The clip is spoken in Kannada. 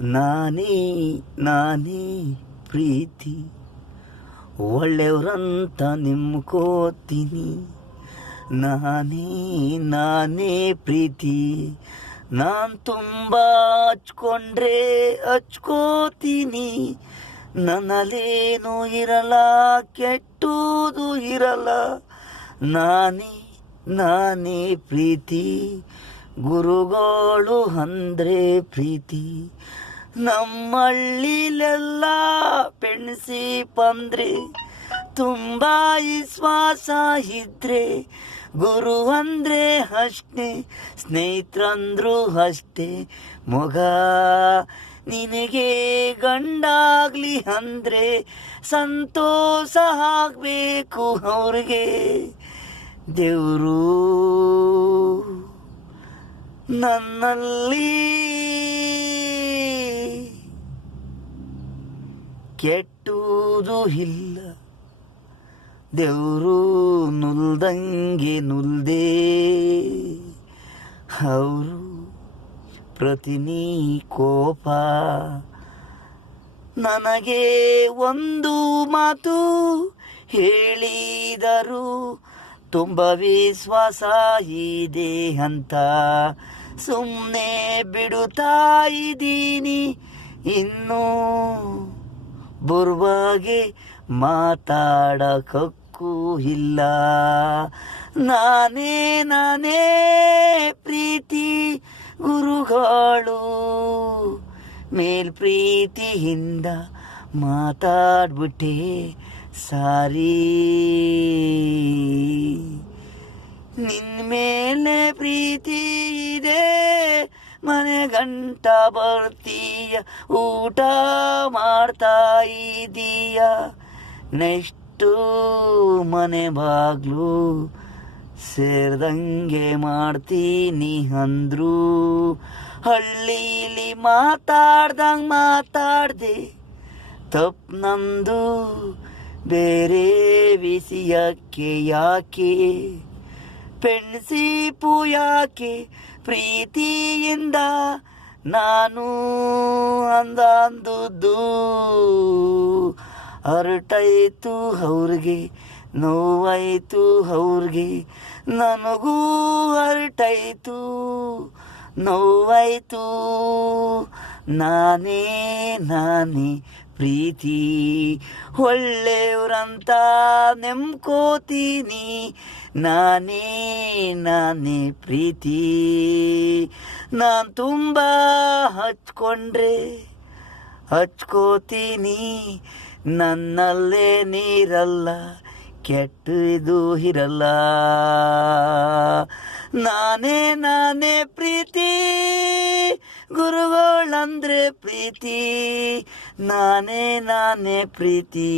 ನಾನೇ ನಾನೇ ಪ್ರೀತಿ, ಒಳ್ಳೆಯವ್ರಂತ ನಿಮ್ಕೋತೀನಿ. ನಾನೇ ನಾನೇ ಪ್ರೀತಿ, ನಾನು ತುಂಬ ಹಚ್ಕೊಂಡ್ರೆ ಹಚ್ಕೋತೀನಿ. ನನ್ನಲ್ಲೇನು ಇರಲ್ಲ, ಕೆಟ್ಟುದು ಇರಲ್ಲ. ನಾನೇ ನಾನೇ ಪ್ರೀತಿ, ಗುರುಗಳು ಅಂದ್ರೆ ಪ್ರೀತಿ. ನಮ್ಮಳ್ಳಿಲೆಲ್ಲ ಪೆಣ್ಸಿ ಬಂದ್ರೆ ತುಂಬ ವಿಶ್ವಾಸ ಇದ್ರೆ, ಗುರು ಅಂದ್ರೆ ಅಷ್ಟೇ, ಸ್ನೇಹಿತರಂದ್ರು ಅಷ್ಟೇ. ಮೊಗ ನಿನಗೆ ಗಂಡಾಗ್ಲಿ ಅಂದ್ರೆ ಸಂತೋಷ ಆಗ್ಬೇಕು ಅವ್ರಿಗೆ. ದೇವರು ನನ್ನಲ್ಲಿ ಕೆಟ್ಟುದು ಇಲ್ಲ, ದೇವರು ನುಲ್ದಂಗೆ ನುಲ್ದೇ. ಅವರು ಪ್ರತಿನಿ ಕೋಪ ನನಗೆ ಒಂದು ಮಾತು ಹೇಳಿದರು, ತುಂಬ ವಿಶ್ವಾಸ ಇದೆ ಅಂತ ಸುಮ್ಮನೆ ಬಿಡುತ್ತಾ ಇದ್ದೀನಿ. ಇನ್ನೂ ಬುರ್ಬಾಗೆ ಮಾತಾಡಕ್ಕೂ ಇಲ್ಲ. ನಾನೇ ನಾನೇ ಪ್ರೀತಿ, ಗುರುಗಳು ಮೇಲ್ ಪ್ರೀತಿಯಿಂದ ಮಾತಾಡ್ಬಿಟ್ಟೆ ಸಾರಿ. ನಿನ್ನ ಮೇಲೆ ಪ್ರೀತಿ ಇದೆ, ಮನೆ ಗಂಟ ಬರ್ತೀಯ, ಊಟ ಮಾಡ್ತಾ ಇದೀಯ, ನೆಕ್ಸ್ಟು ಮನೆ ಬಾಗ್ಲು ಸೇರ್ದಂಗೆ ಮಾಡ್ತೀನಿ ಅಂದ್ರು. ಹಳ್ಳೀಲಿ ಮಾತಾಡ್ದಂಗೆ ಮಾತಾಡ್ದೆ, ತಪ್ಪು ನಂದು ಬೇರೆ ವಿಷಯಕ್ಕೆ ಯಾಕೆ, ಪೆಣ್ಸಿಪು ಯಾಕೆ ಪ್ರೀತಿಯಿಂದ ನಾನು ಅಂದುದು ಹರಟಾಯ್ತು ಅವ್ರಿಗೆ, ನೋವಾಯ್ತು ಅವ್ರಿಗೆ, ನನಗೂ ಹರಟಾಯ್ತು ನೋವಾಯ್ತು. ನಾನೇ ನಾನೇ ಪ್ರೀತಿ, ಒಳ್ಳೆಯವ್ರಂತ ನೆಮ್ಕೋತೀನಿ. ನಾನೇ ನಾನೇ ಪ್ರೀತಿ, ನಾನು ತುಂಬ ಹಚ್ಕೊಂಡ್ರೆ ಹಚ್ಕೋತೀನಿ. ನನ್ನಲ್ಲೇ ನೀರಲ್ಲ, ಕೆಟ್ಟದು ಇರಲ್ಲ. ನಾನೇ ನಾನೇ ಪ್ರೀತಿ, ಗುರುಗಳಂದ್ರೆ ಪ್ರೀತಿ. ನಾನೇ ನಾನೇ ಪ್ರೀತಿ.